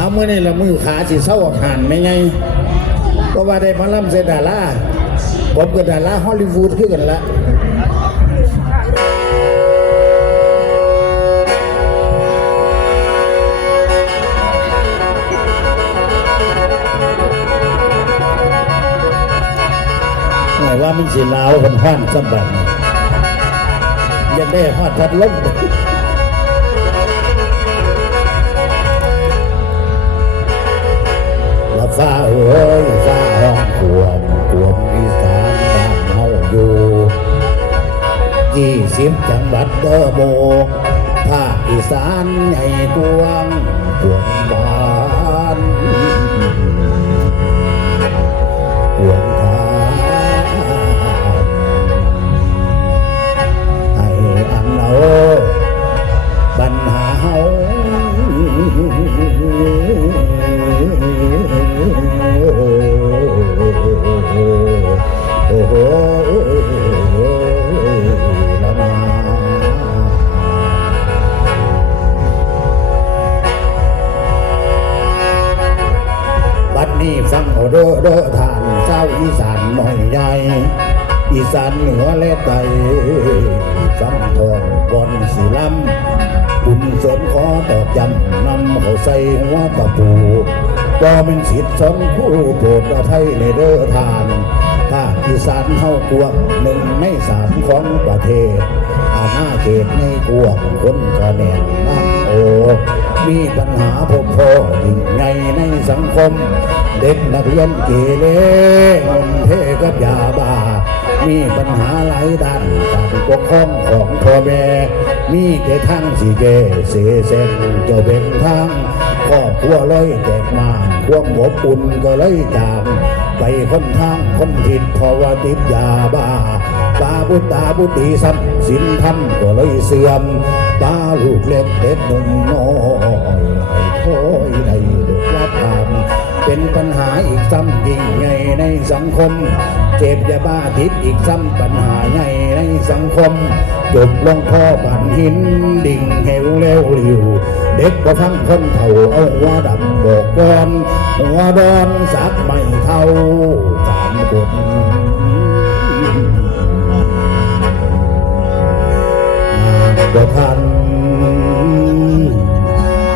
เอาเมื่อนี่ละมือขาสิเศร้าหันไม่ไงเพราะว่าได้มาล่ำเซดาราผมกับดาราฮอลลีวูดคือกันละว่ามันสิหนาวคนห้อนสบัดนี้ยังได้ฮอดพัดลม สิบจังหวัดเดอโบภาคอีสานใหญ่กวางกวงบ้าน สานเหนือและใต้ฟังทองบอนสีลำบุญสนขอตอกย้ำนำเขาใส่หัวตะปูบ่เป็นสิทธิ์สนคู่โปรดอภัยในเด้อทานภาคอีสานเฮากวงหนึ่งในสามของประเทศ อาณาเขตในกวงคนกระแนนน้ำโอ มีปัญหาพบพ่อยิ่งใหญ่ในสังคม เด็กนักเรียนเกเรเงินเทกับยาบ้า มีปัญหาหลายด้านการปกครองของพ่อแม่มีแต่ทางสีเกเสเส้นเจะเป็นทางครอบครัวเลยแตกมาความอบอุ่นก็เลยจางไปคนทางคนผิดเพราะว่าติดยาบ้าตาบุตตาบุตรีสัมสินธรรมก็เลยเสื่อมตาลูกเล็กเด็กหนุ่มน้อยให้คอยได้ลูกรับตาม เป็นปัญหาอีกซ้ำยิ่งใหญ่ในสังคม เจ็บยาบ้าติดอีกซ้ำปัญหาใหญ่ในสังคม จบลงพ่อบันหินดิ่งเหวเร็วริว เด็กก็ฟังคนเฒ่าเอาหัวดำบอกกอนหัวดอนสักไม่เท่าสามคนนางบ่ทัน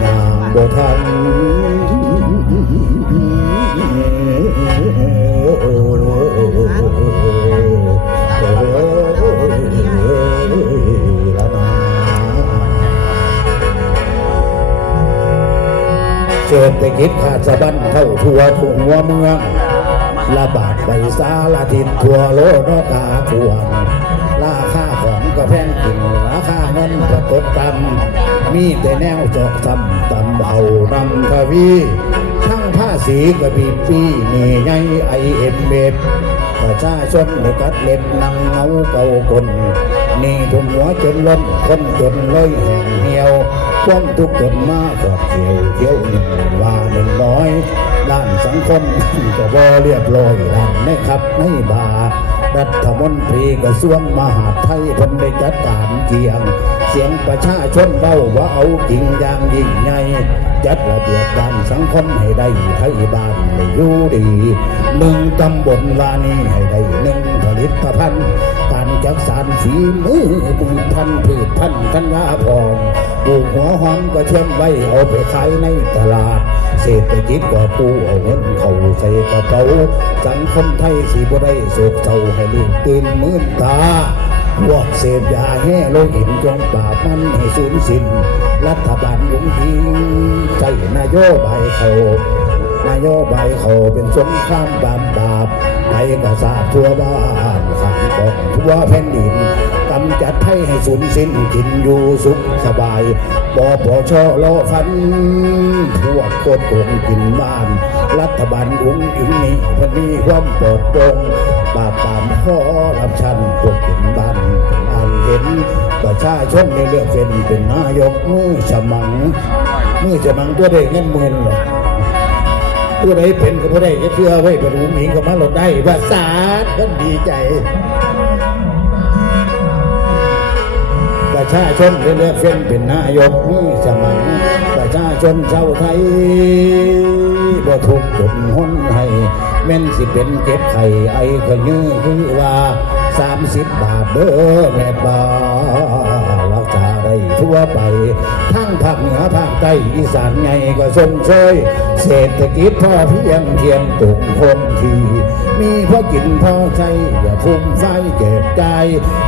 นางบ่ทัน เศรษฐกิจขาดสะบั้นเข้าทั่วทุ่งหัวเมืองระบาดไปสารทิศทั่วโลกนอกาทวงราคาของกระแพงขึ้นราคาเงินก็ตกต่ำมีแต่แนวจอกซ้ำตำเอานำทวีทั้งภาษีกระบีปีนี่ไงไอเอ็มเบประชาชนเลยกัดเล็บนังเงาเก่าคนนี่ทุ่มหัวจนล้นคนจนเลยแห่งเหี่ยว ความทุกข์เกิดมาขอดเขียวเขียวหนึ่งว่าหนึ่งน้อย ด้านสังคมก็บ่เรียบร้อยด้านะครับในบารัฐมนตรีกระทรวงมหาดไทยพันได้จัดการเกียง เสียงประชาชนเบ้าว่าเอาจริงอย่างยิ่งใหญ่จัดระเบียบด้านสังคมให้ได้ไทยบ้านได้อยู่ดีหนึ่งตำบลวานีให้ได้หนึ่งผลิตภัณฑ์ จักสารฝีมือบุญพันธุ์พืชพันธุ์ธัญญาพรปลูกหัวหอมก็เชื่อมไว้เอาไปขายในตลาด เศรษฐกิจก็ปูเอาเงินเข้าใส่กระเป๋าสังคมไทยสิบ่ได้โศกเศร้าให้ลูกตื่นมื่นตาพวกเสพยาแห่โลหินจงปราบมันให้สูญสิ้นรัฐบาลยุงยิงใจนายโยบายเขานายโยบายเขาเป็นสงครามบามบาปไปกษาทั่วบ้านขังกอง ทั่วแผ่นดินกำจัดให้ให้สูญสิ้นกินอยู่สุขสบายบอปอชอรอฟัน พวกโคตรโกงกินบ้าน รัฐบาลอุ้งอิงนี่มันมีความปลอดโปร่งปราบปรามข้อรับชันพวกกินบ้านอ่านเห็นประชาชนในเลือกเป็นเป็นนายกมือฉมังมือฉมังตัวเด็กเงินหมื่นเหรอผู้ใดเป็นก็ผู้ใดจะเชื่อไว้เป็นหูหมิงก็มาหลดได้ว่าสาดท่านดีใจ ประชาชนเลือกเฟ้นเป็นนายกมือสมังประชาชนจนเจ้าไทยบ่ทุกข์จนห้นให้แม่นสิเป็นเก็บไข่ไอ้ขยื้อคือว่าสามสิบบาทเด้อแม่บ้า ได้ทั่วไป ทั้งภาคเหนือภาคใต้อีสานไงก็สมเชยเศรษฐกิจพอเพียงเทียมตุกคงที มีพอกินพอใช้อย่าฟุ้มไฟเก็บใจ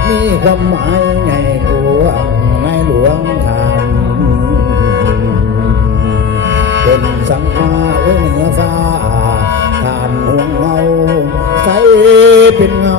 มีความหมายไงหลวงในหลวงทางเป็นสังมาไว้เหนือฟ้าทานห่วงเงาใสเป็นเงา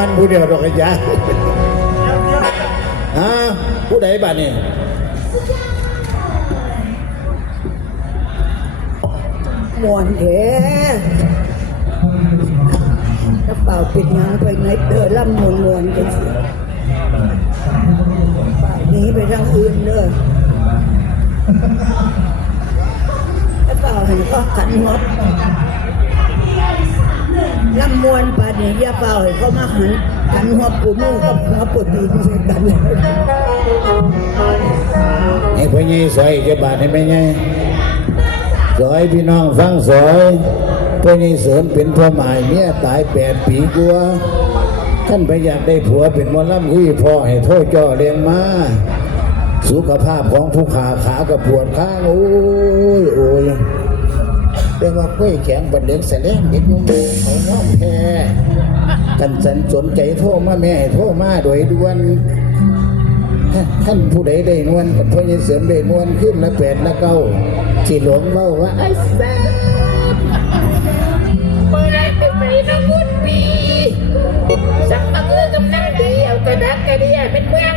วันผู้เดียวดอกกระยาฮะผู้ใดบ้านนี่มวนเถอะกระเป๋าปิดงานไปไหนเดินล่ำมวนมวนกันสิป่ายนี้ไปทางอื่นเลยกระเป๋าเห็นก็ขันงบ ลำมวนปานี้ยาเป่าให้เขามาหันขันหัวปูมือกับหัวปวดดีที่สุดกันไอ้พ่อใหญ่สอยจะบาทให้แม่ใหญ่สอยพี่น้องฟังสอยพ่อใหญ่เสริมเป็นพ่อหมายเมียตายแปดปีกลัวท่านไปอยากได้ผัวเป็นมอลำคุยพ่อให้โทษจ่อเลี้ยงมาสุขภาพของผู้ขาขากับปวดข้างโอ้ยโอ้ย เรียกว่าก้อยแข็งบันเดิงแสลงเด็กนุ่มเขาง้อมแพ้ท่านสันสนใจโทรมาแม่โทรมาโดยด่วนท่านผู้ใดได้นวลกับพ่อยังเสริมได้นวลขึ้นละแปดละเก้าที่หลวงเล่าว่าไอ้แซ่เมื่อไรเป็นไปนมุดปีสักมาเกือกับหน้าดีเอากระดักกระเดียเป็นเมือง